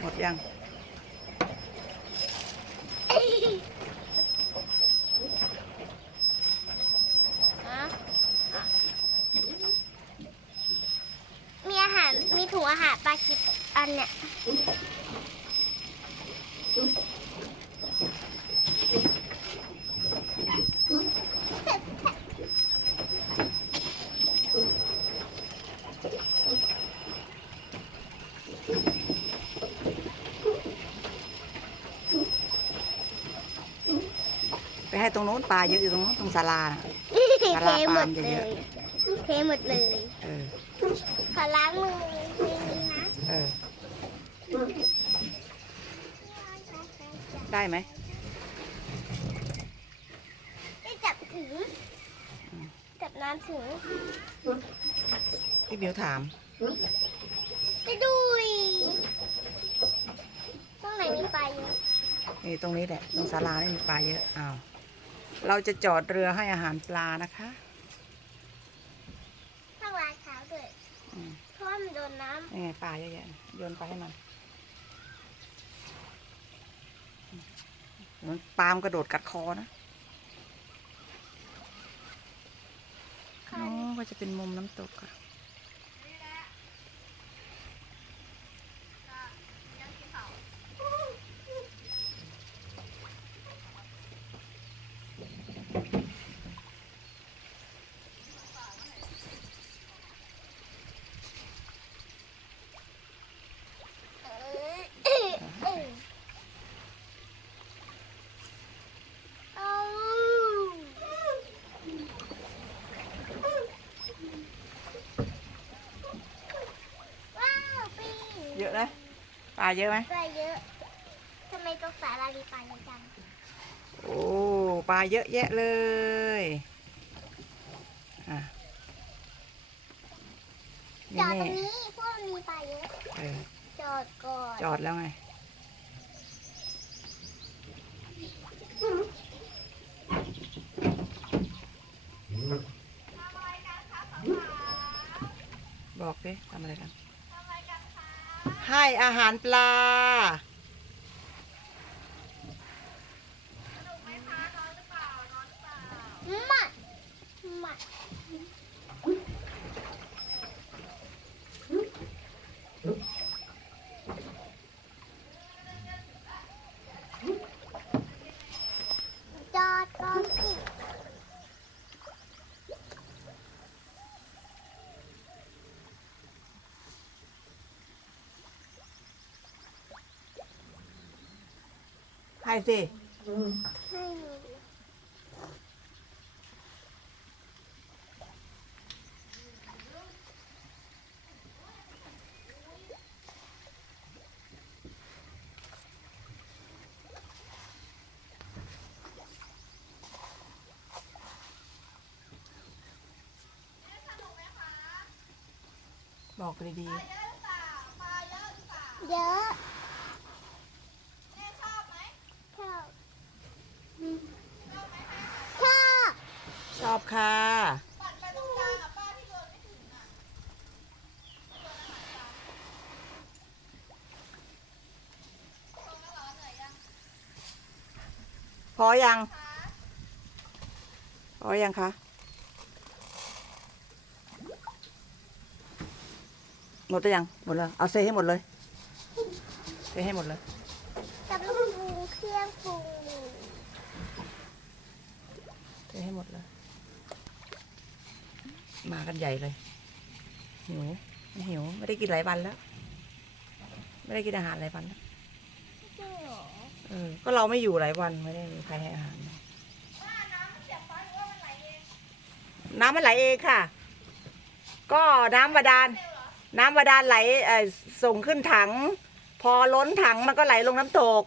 หมดยังมีอาหาร มีถุงอาหารปลาคิบอันเนี่ย ไปให้ตรงโน้นปลาเยอะอยู่ตรงโน้นตรงศาลาน่ะเทปลาหมปาดล์มเลเยอะยเทหมดเลย เออ ขอล้างมือมือนี้นะ เออ ได้ไหม ได้จับถึง จับน้ำถึงพี่มิวถาม ไปดุยตรงไหนมีปลาเยอะ นี่ตรงนี้แหละ ตรงศาลานี่มีปลาเยอะ อ้าว เราจะจอดเรือให้อาหารปลานะคะข้างลายเท้าด้วยอืมเพราะว่ามันโดนน้นี่ไงปลาเยอะแยะโยนไปให้มันมันปลามนกระโดดกัดคอนะำอ๋อก็จะเป็นมุมน้ำตกค่ะ เออเออเออเอาว้าวปี เยอะนะปลา เยอะไหมปลาเยอะทำไมตรงสารามีปลาเยอะจังโอ้ปลาเยอะแยะเลยอะจนี่อดตรนี่งนี้เพราะมันมีปลาเยอะเออจอดก่อนจอดแล้วไง บอกดิทำอะไรกัน ให้อาหารปลามามาจอดก่อนสิ ให้สิให้หนูบอกดีเยอะชอบชอบ ๆ ช อบค่ะ พอยัง พอยังคะ หมดหรือยัง หมดแล้ว เอาเซให้หมดเลย เซให้หมดเลยกับลูกปรุงเครื่องปรุงเทให้หมดเลย มากันใหญ่เลย หิวไม่หิว ไม่ได้กินหลายวันแล้ว ไม่ได้กินอาหารหลายวันแล้วจริงเหรอเออ ก็เราไม่อยู่หลายวันไม่ได้มีใครให้อาหารน้ำมันไหลเองค่ะ ก็น้ำบาดาล น้ำบาดาลไหลเอ่อส่งขึ้นถัง พอล้นถังมันก็ไหลลงน้ำตก